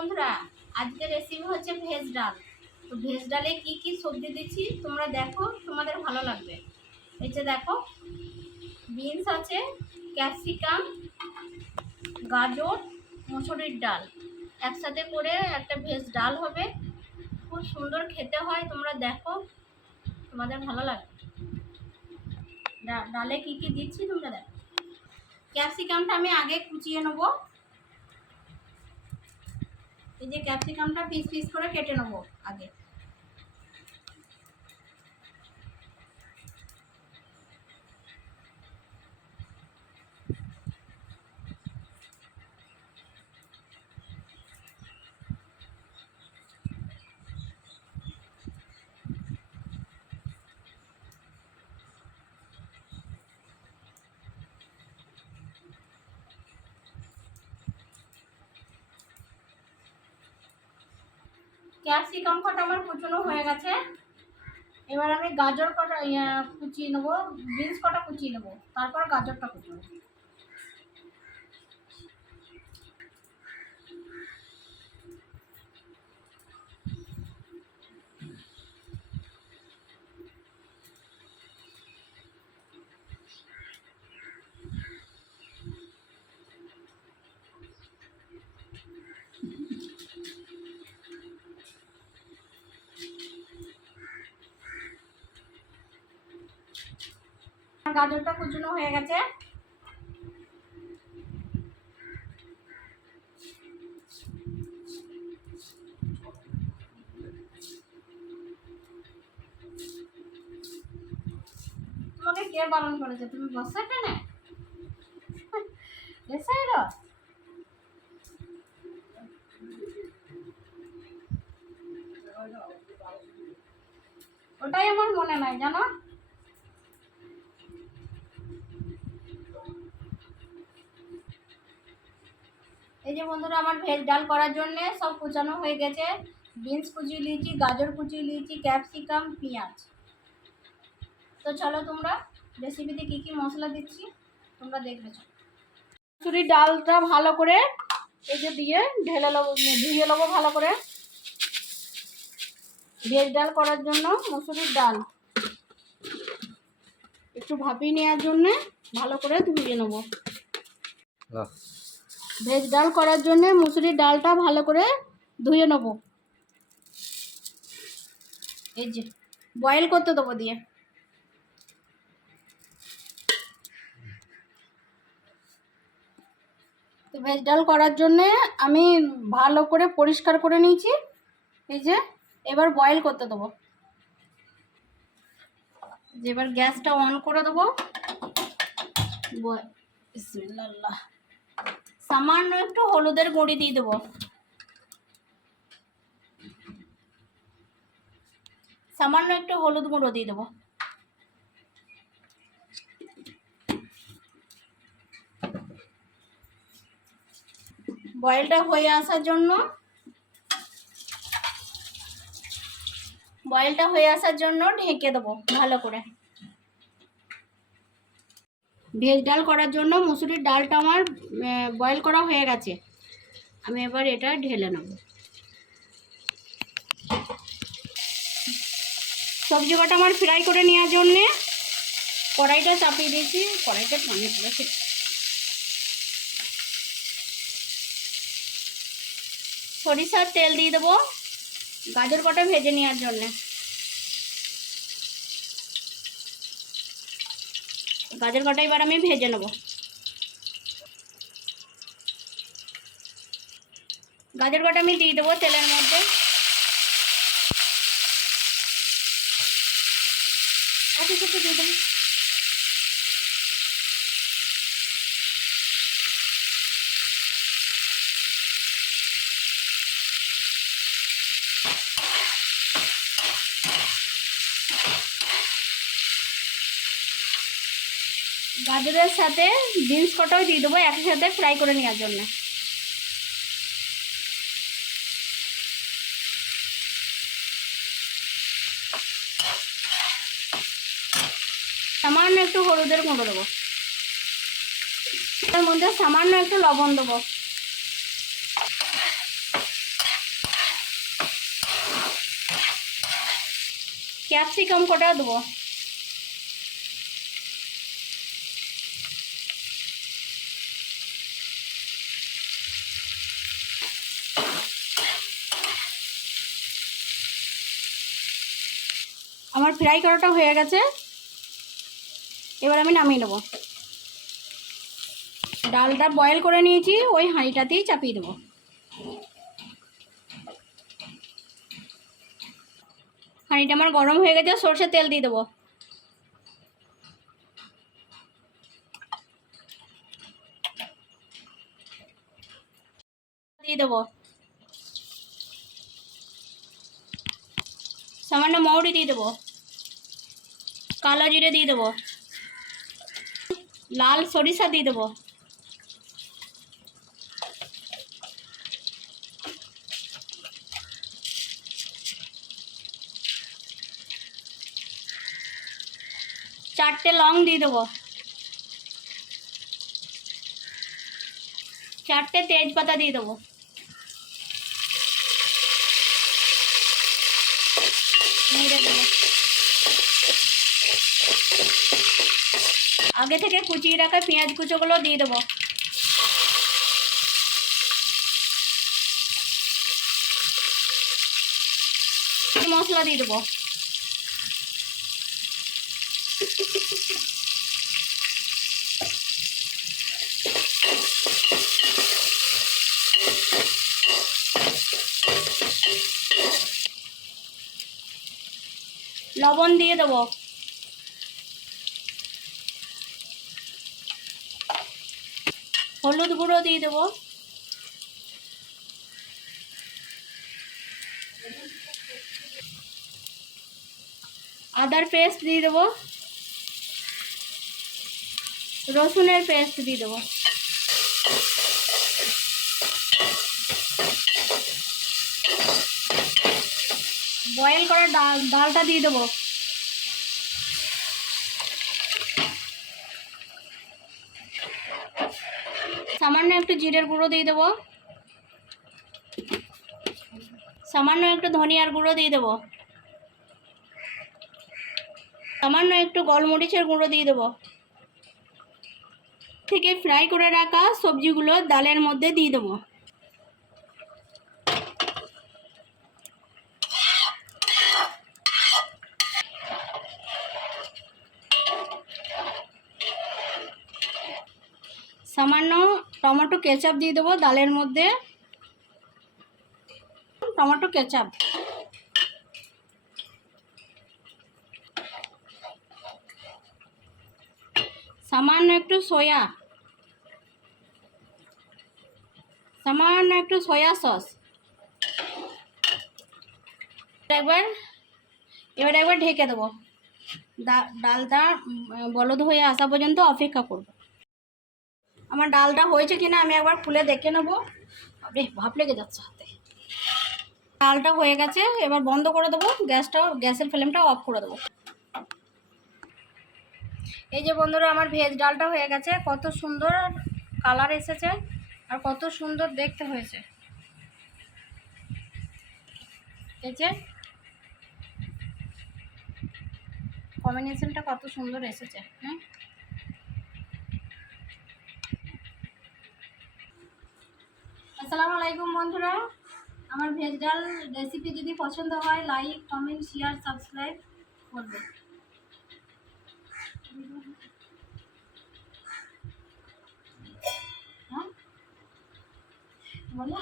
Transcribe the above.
বন্ধুরা, আজকে রেসিপি হচ্ছে ভেজ ডাল। তো ভেজ ডালে কি কি সবজি দিচ্ছি তোমরা দেখো, তোমাদের ভালো লাগবে। এই যে দেখো, বিনস আছে, ক্যাপসিকাম, গাজর, মসুরির ডাল একসাথে করে একটা ভেজ ডাল হবে। খুব সুন্দর খেতে হয়, তোমরা দেখো, তোমাদের ভালো লাগবে। ডালে কি কি দিচ্ছি তোমরা দেখো। ক্যাপসিকামটা আমি আগে কুচিয়ে নেবো। এই যে ক্যাপসিকামটা পিস পিস করে কেটে নেবো আগে। ক্যাপসিকাম কটা আমার কুচনো হয়ে গেছে। এবার আমি গাজর কটা কুচিয়ে নেবো, বিনস কটা কুচিয়ে নেবো, তারপর গাজরটা কুচিয়ে নেবো। গাজরটা কুচনো হয়ে গেছে। তোমাকে কে বারণ করেছে? তুমি বসে এখানে ওটাই আমার মনে নাই, জানো। এই যে বন্ধুরা, আমার ভেজ ডাল করার জন্য সব কুচানো হয়ে গেছে। বিনস কুচিয়ে নিয়েছি, গাজর কুচিয়ে নিয়েছি, ক্যাপসিকাম, পেঁয়াজ। তো চলো তোমরা রেসিপিতে কী কী মশলা দিচ্ছি তোমরা দেখবে। মসুরির ডালটা ভালো করে এই যে দিয়ে ঢেলে নেবো, ধুয়ে নেবো ভালো করে। ভেজ ডাল করার জন্য মসুরির ডাল একটু ভাপিয়ে নেওয়ার জন্য ভালো করে ধুয়ে নেবো। ভেজ ডাল করার জন্য মসুরির ডালটা ভালো করে ধুয়ে নেবো। এই যে বয়েল করতে দেবো দিয়ে। তো ভেজ ডাল করার জন্যে আমি ভালো করে পরিষ্কার করে নিয়েছি। এই যে এবার বয়েল করতে দেবো। এবার গ্যাসটা অন করে দেবো। বিসমিল্লাহ। সামান্য একটু হলুদের গুঁড়ি দিয়ে দেবো। সামান্য একটু হলুদ গুঁড়ো দিয়ে দেবো। বয়েলটা হয়ে আসার জন্য ঢেকে দেবো ভালো করে। ভেজ ডাল করার জন্য মুসুরির ডালটা আমার বয়েল করা হয়ে গেছে। আমি এবার এটা ঢেলে নেব। সবজি কটা আমার ফ্রাই করে নেওয়ার জন্যে কড়াইটা চাপিয়ে দিয়েছি। কড়াইটা পানি পড়েছে। সরিষার তেল দিয়ে দেবো গাজর কটা ভেজে নেওয়ার জন্যে। গাজর কটা এবার আমি ভেজে নেব। গাজর কটা আমি দিয়ে দেবো তেলের মধ্যে। দিয়ে দেবো। গাজরের সাথে বিনস কটাও দিয়ে দেবো একই সাথে ফ্রাই করে নেওয়ার জন্য। সামান্য একটু হলুদের গুঁড়ো দেবো। এর মধ্যে সামান্য একটু লবণ দেবো। ক্যাপসিকাম কটা দেবো। আমার ফ্রাই করাটা হয়ে গেছে, এবার আমি নামিয়ে নেবো। ডালটা বয়েল করে নিয়েছি, ওই হাঁড়িটাতেই চাপিয়ে দেবো। হাঁড়িটা আমার গরম হয়ে গেছে, সরষের তেল দিয়ে দেবো। দিয়ে দেবো সামান্য মৌরি দিয়ে দেবো, কালো জিরে দিয়ে দেবো, লাল সরিষা দিয়ে দেবো, চারটে লং দিয়ে দেবো, চারটে তেজপাতা দিয়ে দেবো, নেড়ে দেবো। আগে থেকে কুচিয়ে রাখা পেঁয়াজ কুচোগুলো দিয়ে দেবো। মশলা দিয়ে দেবো, লবণ দিয়ে দেবো, হলুদ গুঁড়ো দিয়ে দেবো, আদার পেস্ট দিয়ে দেবো, রসুনের পেস্ট দিয়ে দেবো, বয়েল করা ডালটা দিয়ে দেবো, সামান্য একটু জিরের গুঁড়ো দিয়ে দেবো, সামান্য একটু ধনিয়ার গুঁড়ো দিয়ে দেবো, সামান্য একটু গোলমরিচের গুঁড়ো দিয়ে দেবো। থেকে ফ্রাই করে রাখা সবজিগুলো ডালের মধ্যে দিয়ে দেবো। সামান্য টমেটো কেচাপ দিয়ে দেবো ডালের মধ্যে, টমেটো কেচাপ, সামান্য একটু সয়া সস। এবার ঢেকে দেবো, ডালটা বলদ হয়ে আসা পর্যন্ত অপেক্ষা করব। আমার ডালটা হয়েছে কিনা আমি একবার খুলে দেখে নেবো। আরে ভাপ লেগে যাচ্ছে হাতে। ডালটা হয়ে গেছে, এবার বন্ধ করে দেবো, গ্যাসের ফ্লেমটা অফ করে দেবো। এই যে বন্ধুরা, আমার ভেজ ডালটা হয়ে গেছে, কত সুন্দর কালার এসেছে আর কত সুন্দর দেখতে হয়েছে। এই যে কম্বিনেশনটা কত সুন্দর এসেছে। আসসালামু আলাইকুম বন্ধুরা, আমার ভেজ ডাল রেসিপি যদি পছন্দ হয় লাইক কমেন্ট শেয়ার সাবস্ক্রাইব করবে। হ্যাঁ বলো।